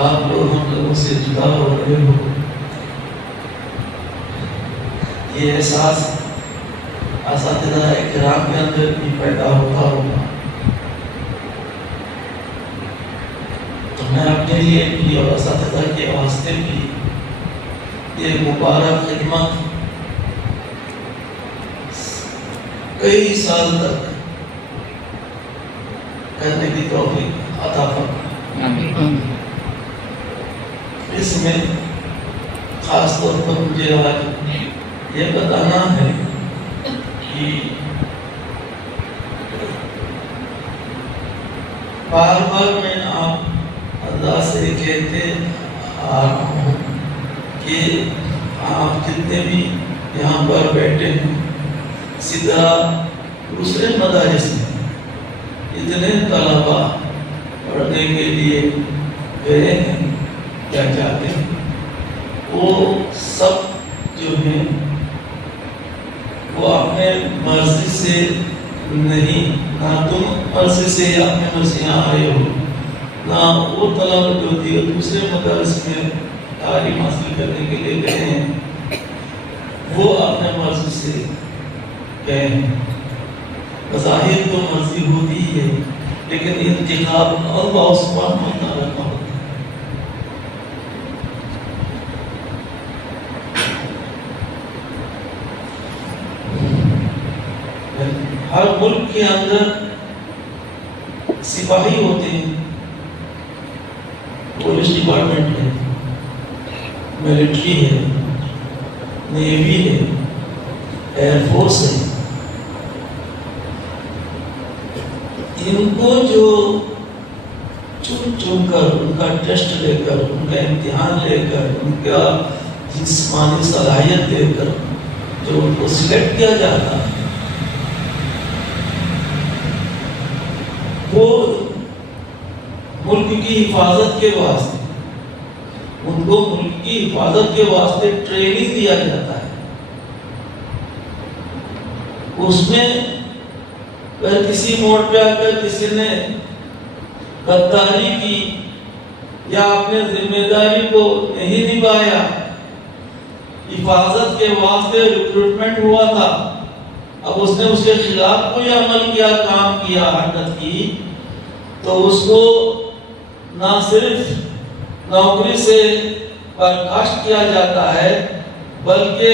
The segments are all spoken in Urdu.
آپ لوگ ہم لوگوں سے جدا ہو رہے ہو، یہ احساس اساتذہ کرام کے اندر بھی پیدا ہوتا ہوگا۔ تو میں اپنے لیے بھی اور اساتذہ کے واسطے بھی یہ مبارک خدمت کئی سال تک کرنے کی توفیق عطا فرمائے۔ اس میں خاص طور پر مجھے آج یہ بتانا ہے کہ بار بار میں آپ اللہ سے کہتے آ رہا ہوں کہ آپ جتنے بھی یہاں پر بیٹھے ہیں، اسی طرح دوسرے مدارس میں اتنے طلبا پڑھنے کے لیے گئے ہیں یا جاتے ہیں، وہ سب جو ہیں وہ اپنے مرضی سے نہیں، نہ تم مرضی سے یا اپنے مرضی یہاں آئے ہو، نہ وہ طلبا جو تھی دوسرے مدارس میں تعلیم حاصل کرنے کے لیے گئے ہیں وہ اپنے مرضی سے گئے ہیں۔ بظاہر تو مرضی ہوتی ہے لیکن انتخاب اللہ سبحانہ و تعالیٰ کا ہوتا ہے۔ ہر ملک کے اندر سپاہی ہوتے ہیں، پولیس ڈپارٹمنٹ ہے، ملٹری ہے، نیوی ہے، ایئر فورس ہے۔ ان کو جو چن کر ان کا ٹیسٹ لے کر، ان کا امتحان لے کر، ان کا جسمانی صلاحیت لے کر جو ان کو سلیکٹ کیا جاتا ہے، وہ ملک کی حفاظت کے واسطے، ان کو ملک کی حفاظت کے واسطے ٹریننگ دیا جاتا ہے۔ اس میں اگر کسی موڑ پہ آ کر کسی نے غداری کی یا اپنے ذمہ داری کو نہیں نبھایا، حفاظت کے واسطے ریکروٹمنٹ ہوا تھا، اب اس نے اس کے خلاف کوئی عمل کیا، کام کیا، حرکت کی، تو اس کو نہ صرف نوکری سے برخاست کیا جاتا ہے بلکہ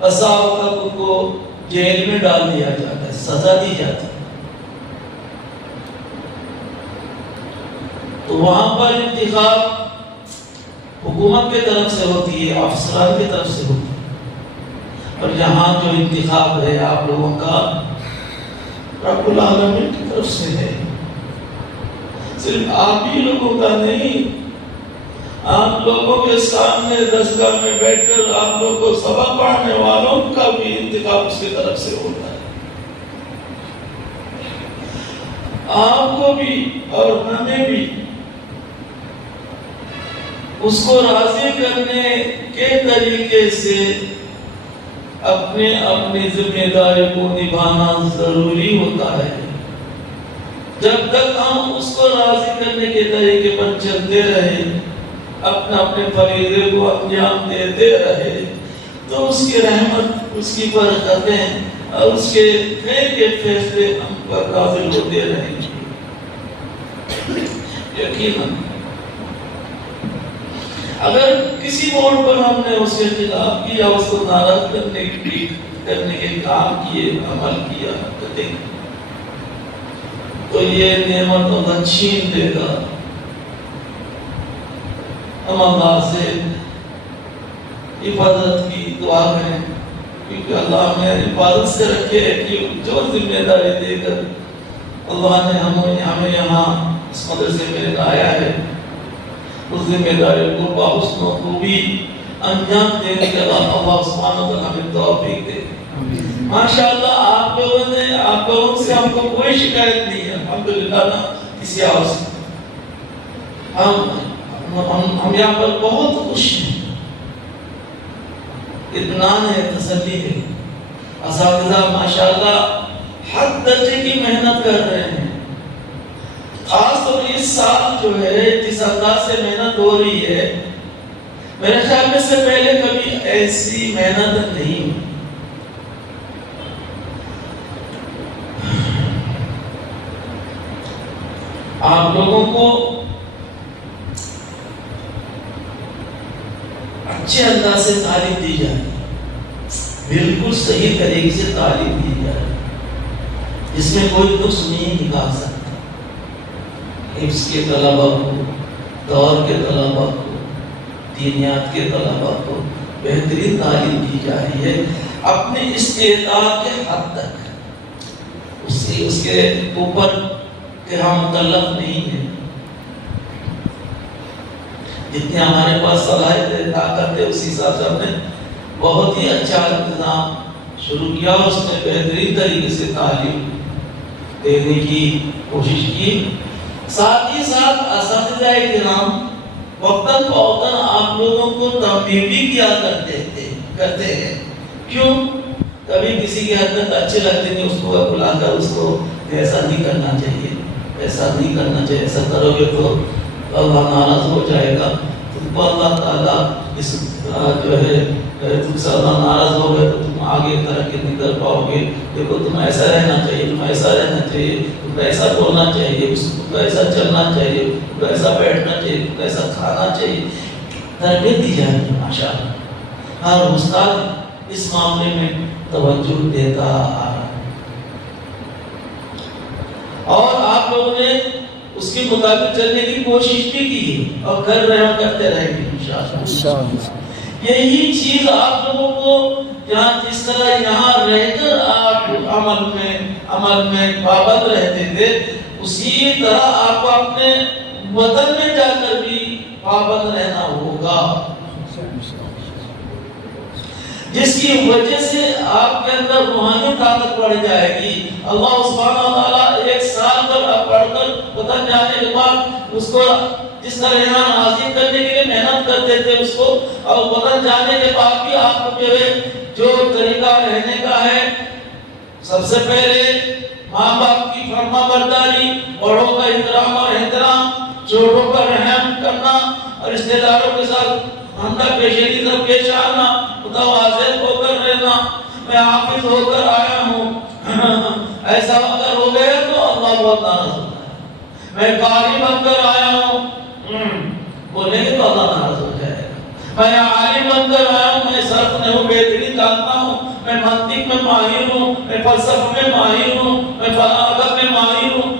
بسا اوقات ان کو جیل میں ڈال دیا جاتا ہے، سزا دی جاتی ہے۔ تو وہاں پر انتخاب حکومت کے طرف سے ہوتی ہے، افسران کی طرف سے ہوتی ہے، اور یہاں جو انتخاب ہے آپ لوگوں کا رب العالمین کی طرف سے ہے، صرف آپ ہی لوگوں کا نہیں۔ آپ لوگوں کے سامنے درسگاہ میں بیٹھ کر آپ لوگوں کو سبق پڑھانے والوں کا بھی انتخاب اس کی طرف سے ہوتا ہے۔ آپ کو بھی اور ہمیں بھی اس کو راضی کرنے کے طریقے سے اپنی ذمہ داری کو نبھانا ضروری ہوتا ہے۔ جب تک ہم اس کو راضی کرنے کے طریقے پر چلتے رہے، اپنے فریضے کو انجام دیتے رہے، تو اس کی رحمت، اس کی برکتیں اور اس کے خیر کے فیصلے ہم پر نازل ہوتے رہیں گے۔ یقیناً اگر کسی موڑ پر ہم نے اس کے خلاف کیا، اس کو ناراض کرنے کے کام کیے، عمل کیا، تو یہ نعمت اللہ چھین دے گا۔ ہم اللہ سے حفاظت کی دعا کریں، کیونکہ اللہ ہمیں حفاظت سے رکھے کہ جو ذمہ داری دے کر اللہ نے ہمیں یہاں اس مدرسے میں لایا ہے، اس ذمہ داری کو بحسن و خوبی انجام دینے کے بعد اللہ سبحانہ و تعالیٰ ہمیں توفیق دے۔ ماشاءاللہ آپ لوگوں سے ہم کو کوئی شکایت نہیں ہے، الحمدللہ نا کسی اور سے۔ ہم یہاں پر بہت خوش ہیں، اطمینان ہے، تسلی ہے۔ اساتذہ ماشاءاللہ حد درجے کی محنت کر رہے ہیں، خاص طور پر اس 25 سال جو ہے جس انداز سے محنت ہو رہی ہے، میرے خیال میں سے پہلے کبھی ایسی محنت نہیں ہوئی۔ آپ لوگوں کو اچھے انداز سے تعلیم دی جائے، بالکل صحیح طریقے سے تعلیم دی جائے، اس میں کوئی نقص نہیں نکال سکتا۔ حفظ کے طلبہ کو، دور کے طلبہ کو، دینیات کے طلبہ کو بہترین تعلیم دی جا رہی ہے، اپنے استعداد کے حد تک، اس کے اوپر کہ ہم مکلف نہیں ہیں، جتنے ہمارے پاس صلاحیت ہے، طاقت ہے، اس حساب سے ہم نے بہت ہی اچھا انتظام شروع کیا، اور اس نے بہترین طریقے سے تعلیم دینے کی کوشش کی۔ ساتھ ہی ساتھ اساتذہ کرام وقتاً فوقتاً آپ لوگوں کو تنبیہ بھی کیا کرتے ہیں۔ کیوں؟ کبھی کسی کی حد تک اچھے لگتے ہیں، اس کو بلا کر اس کو ایسا نہیں کرنا چاہیے، ایسا نہیں کرنا چاہیے، ایسا کرو گے تو اللہ ناراض ہو جائے گا، تم کو اللہ تعالیٰ اس جو ہے تم سے اللہ ناراض ہو گئے تو تم آگے ترقی نہیں کر پاؤ گے۔ دیکھو تم ایسا رہنا چاہیے، تم ایسا رہنا چاہیے، تم ایسا بولنا چاہیے، تم ایسا چلنا چاہیے، تم ایسا بیٹھنا چاہیے، تم ایسا کھانا چاہیے، تربیت دی جائے گی ماشاء اللہ۔ ہر استاد اس معاملے میں توجہ دیتا آ رہا ہے، اور آپ لوگوں نے اس کے مطابق چلنے کی کوشش بھی کی اور کر رہے اور کرتے رہیں گے انشاءاللہ۔ یہی چیز آپ لوگوں کو جس طرح یہاں رہ کر آپ عمل میں پابند رہتے تھے، اسی طرح آپ کو اپنے وطن میں جا کر بھی پابند رہنا ہوگا، جس کی وجہ سے آپ کے اندر روحانی طاقت بڑھ جائے گی۔ اللہ سبحانہ وتعالیٰ 1 سال تک پڑھ کر وطن جانے کے بعد اس کو جس طرح ایمان حاصل کرنے کے لیے محنت کرتے تھے، اس کو اور وطن جانے کے بعد بھی آپ کو جو طریقہ رہنے کا ہے، سب سے پہلے ماں باپ کی فرما برداری، بڑوں کا احترام اور احترام، چھوٹوں کا رحم کرنا، اور رشتہ داروں کے ساتھ ہمدرد پیشگی سے پیش آنا، متواضع ہو کر رہنا۔ میں حافظ ہو کر آیا ہوں، ایسا اگر ہو گیا تو اللہ بہت ناراض ہوتا ہے۔ میں قاری بن کر آیا ہوں، بولیں گے تو اللہ ناراض ہو جائے گا۔ میں عالم بن کر آیا ہوں، میں صرف نہیں بہترین جانتا ہوں، میں منطق میں ماہر ہوں، میں فلسفہ میں ماہر ہوں، میں ادب میں ماہر ہوں،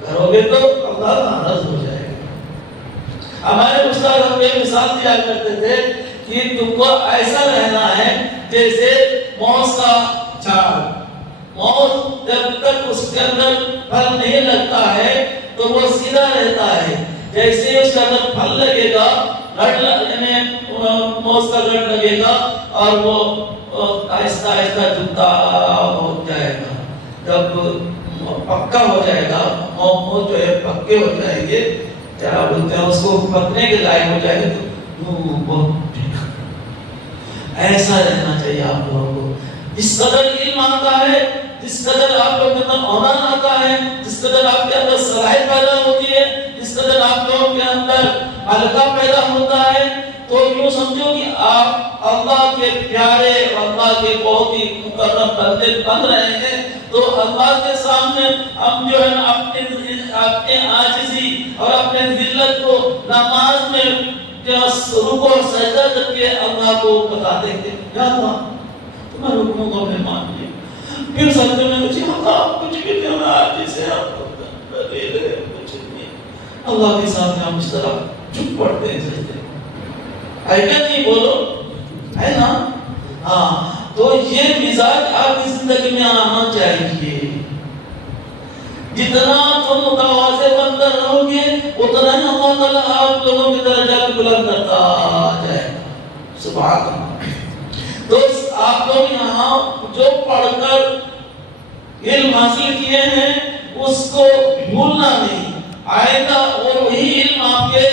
کرو گے تو اللہ ناراض ہو جائے گا۔ ہمارے استاد ہم یہ مثال دیا کرتے تھے کہ تم کو ایسا رہنا ہے جیسے موز کا جھاڑ، موز جب تک اس کے اندر پھل نہیں لگتا ہے تو وہ سیدھا رہتا ہے، جیسے اس کے اندر پھل لگے گا، موز کا گڑ لگے گا، اور وہ آہستہ آہستہ جھکتا ہو جائے گا۔ جب پکا ہو جائے گا، موز جو ہے پکے ہو جائیں گے، کیا بولتے ہیں اس کو، پکنے کے لائق ہو جائے گا تو ایسا رہنا چاہیے آپ لوگوں کو۔ جس قدر علم آتا ہے، جس قدر آپ لوگوں کے اندر اونان آتا ہے، جس قدر آپ کے اندر صلاحیت پیدا ہوتی ہے، جس قدر آپ لوگوں کے اندر حلقہ پیدا ہوتا ہے، تو یوں سمجھو کہ آپ اللہ کے پیارے، اللہ کے بہت ہی مکرم بندے بن رہے ہیں۔ تو اللہ کے سامنے ہم جو ہے اپنے عاجزی اور اپنے ذلت کو نماز میں رکوع اور سجدہ کر کے اللہ کو بتا دیں گے، یا اللہ تمہارے حکموں کو ہم نے مان لیا۔ پھر سجدے میں مجھے آپ کچھ بھی نہیں، ہمیں عاجز ہے، آپ کو دے رہے کچھ نہیں۔ اللہ کے سامنے ہم اس طرح چپ پڑتے ہیں سجدے، ہے کیا نہیں؟ بولو، ہے نا؟ ہاں، تو یہ مزاج آپ کی زندگی میں آنا چاہیے۔ جتنا تم متواضع بن کر رہو گے، اتنا ہی اللہ تعالیٰ آپ لوگوں کی درجات بلند کرتا جائے گا۔ سبحان اللہ۔ تو آپ لوگ یہاں جو پڑھ کر علم حاصل کیے ہیں، اس کو بھولنا نہیں۔ آئندہ اور وہی علم آپ کے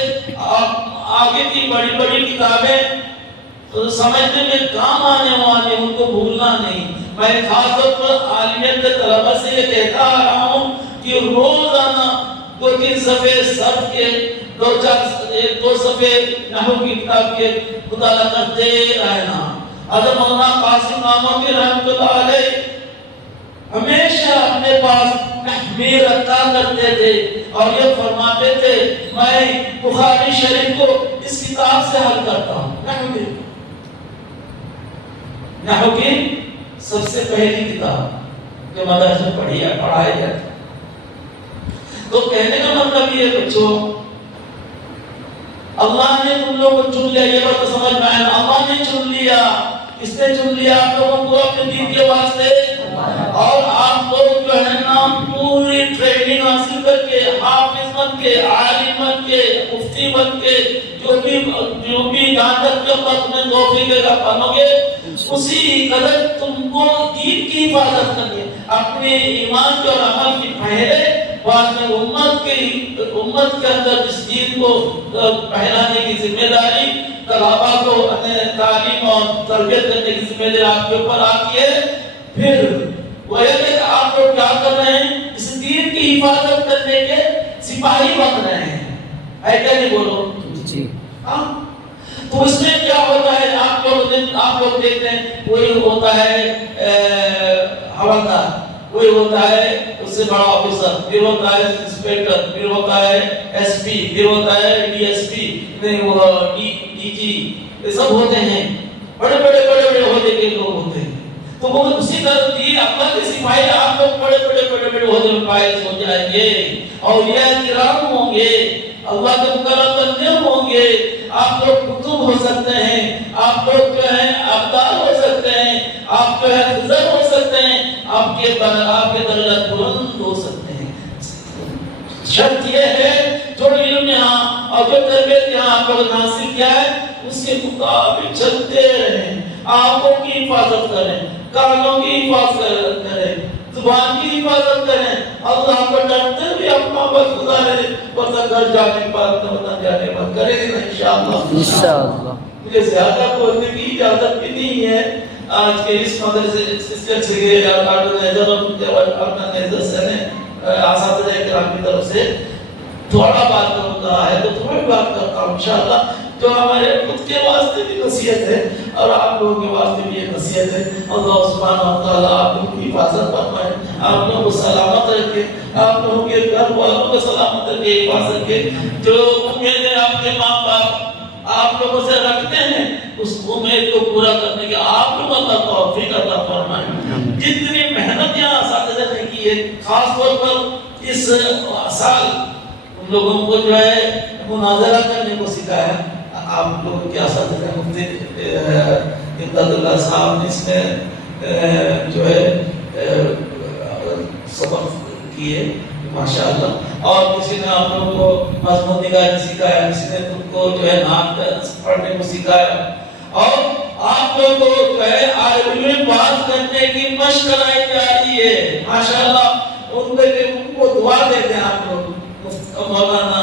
آگے کی بڑی بڑی کتابیں سمجھنے میں کام آنے والے، ان کو بھولنا نہیں۔ میں خاص طور پر عالمیت کے طلبہ سے یہ کہتا آ رہا ہوں کہ روزانہ دو تین صفحے صرف کے، دو صفحے نحو کی کتاب کے مطالعہ کرتے رہنا۔ حضرت مولانا قاسم نانوتوی رحمۃ اللہ علیہ ہمیشہ اپنے پاس تحمیر رکھا کرتے تھے اور یہ فرماتے تھے میں بخاری شریف کو اس کتاب سے حل کرتا ہوں۔ نحو کی سب سے پہلی کتاب جو مدرسے میں پڑھائی جاتی۔ تو کہنے کا مطلب یہ بچوں، اللہ نے تم لوگوں کو چن لیا، یہ بات سمجھ میں آیا، اللہ نے چن لیا۔ کس نے چن لیا آپ لوگوں کو؟ اپنے دین کے واسطے۔ اور آپ لوگ جو ہے نا پوری ٹریننگ حاصل کر کے حافظ بن کے، عالم بن کے، مفتی بن کے، جو بھی جہاں تک اللہ تمہیں توفیق دے گا پانو گے، اسی قدر تم کو دین کی حفاظت کرنی ہے، اپنے ایمان کے اور عمل کی پہلے، بعد میں امت کے اندر اس دین کو پھیلانے کی ذمہ داری، طلباء کو تعلیم اور تربیت کرنے کی ذمہ داری آپ کے اوپر آتی ہے۔ پھر وہ یہ کہ آپ لوگ کیا کر رہے ہیں؟ اس دین کی حفاظت کرنے کے سپاہی بن رہے ہیں، ہے کیا نہیں بولو جی؟ ہاں، تو اس میں کیا ہوتا ہے؟ آپ لوگ دیکھتے ہیں کوئی ہوتا ہے حوالدار، کوئی ہوتا ہے اس سے بڑا آفیسر، پھر ہوتا ہے انسپیکٹر، پھر ہوتا ہے ایس پی، پھر ہوتا ہے D S P, D G, یہ سب ہوتے ہیں، بڑے عہدے کے لوگ ہوتے ہیں۔ تو وہ اسی طرح دین اللہ کے سپاہی آپ لوگ بڑے عہدے میں فائز ہو جائیں گے، اولیاء کرام ہوں گے، اللہ کے مقرب بندے ہوں گے، آپ لوگ کتب ہو سکتے ہیں، آپ لوگ جو ہیں ابدال ہو سکتے ہیں، آپ جو ہے خضر ہو سکتے ہیں، آپ کے درجات بلند ہو سکتے ہیں۔ شرط یہ ہے جو علم یہاں اور جو تربیت یہاں آپ لوگوں نے حاصل کیا ہے اس کے مطابق چلتے رہیں، آنکھوں کی حفاظت کریں، کانوں کی حفاظت کریں، زبان کی حفاظت کریں، اللہ کو ڈرتے ہوئے اپنا وقت گزارے، ورنہ گھر جانے پر وطن جانے پر کریں گے انشاءاللہ۔ مجھے زیادہ بولنے کی اجازت بھی نہیں ہے آج کے اس مدرسے سے یا اساتذہ کرام کی طرف سے تھوڑا بات کرتا ہے تو تھوڑی بات کرتا ہوں انشاءاللہ، جو ہمارے خود کے واسطے بھی نصیحت ہے اور آپ لوگوں کے واسطے بھی یہ نصیحت ہے۔ اللہ سبحانہ و تعالیٰ آپ لوگوں کی حفاظت فرمائے، آپ لوگوں کو سلامت رکھے، آپ لوگوں کے گھر والوں کو سلامت رکھے، حفاظت رکھے۔ جو امیدیں آپ کے ماں باپ آپ لوگوں سے رکھتے ہیں اس امید کو پورا کرنے کے آپ لوگ اللہ توفیق عطا فرمائے۔ جتنی محنت یہاں اساتذہ نے کی ہے، خاص طور پر اس سال ان لوگوں کو جو ہے مناظرہ کرنے کو سکھایا، آپ لوگوں کے اساتذہ مفتی امداد اللہ صاحب نے اس میں جو ہے سبق کیے ماشاءاللہ، اور کسی نے آپ لوگوں کو مضمون نگاری سکھایا، کسی نے تم کو جو ہے نعت پڑھنے کو سکھایا، اور آپ لوگوں کو جو ہے عربی میں بات کرنے کی مشق کرائی جا رہی ہے ماشاءاللہ۔ ان کو دعا دیتے ہیں آپ لوگ مولانا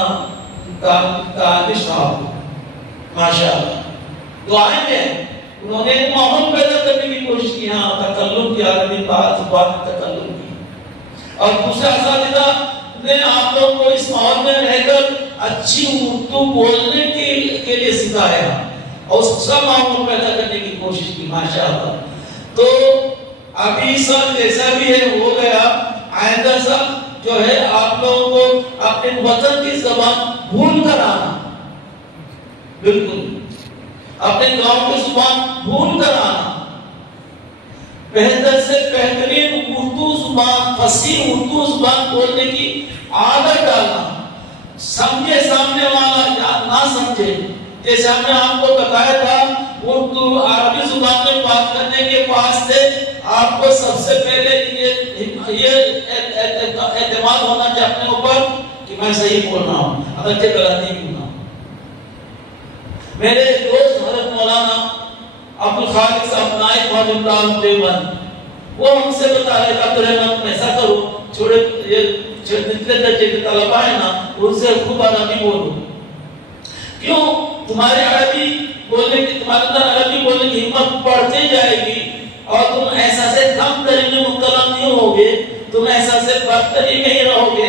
دانش صاحب ماشاءاللہ، دعائیں دیں، انہوں نے ایک ماحول پیدا کرنے کی کوشش کی، ہاں تکلم کی، عربی بات زبان میں تکلم کی، اور دوسرے اساتذہ نے آپ لوگوں کو اس ماحول میں رہ کر اچھی اردو بولنے کے لیے سکھایا اور اس کا ماحول پیدا کرنے کی کوشش کی ماشاءاللہ۔ تو ابھی سب جیسا بھی ہے ہو گیا، آئندہ سب جو ہے آپ لوگوں کو اپنے وطن کی زبان بھول کر آنا، بالکل اپنے گاؤں کی زبان بھول کر آنا، بہتر سے بہترین اردو زبان، فصیح اردو زبان بولنے کی عادت ڈالنا، سمجھے سامنے والا یا نہ سمجھے، جیسے ہم نے آپ کو بتایا تھا اردو عربی زبان میں بات کرنے کے واسطے آپ کو سب سے پہلے یہ اعتماد ہونا چاہیے اپنے اوپر کہ میں صحیح بول رہا ہوں، اگر کہ غلط نہیں بول رہا ہوں۔ میرے دوست حضرت مولانا عبدالخالق صاحب نائب موجود دیوبند، وہ ہم سے بتا رہے کہ عبدالرحمن ایسا کرو، چھوڑے جتنے درجے کے طلباء ہیں نا ان سے خوب عربی بولو، کیوں؟ تمہارے عربی بولنے کی، تمہارے اندر عربی بولنے کی ہمت بڑھتی جائے گی اور تم ایسا سے کم ترین میں مبتلا نہیں ہوگے، تم ایسا سے برتری میں ہی رہو گے،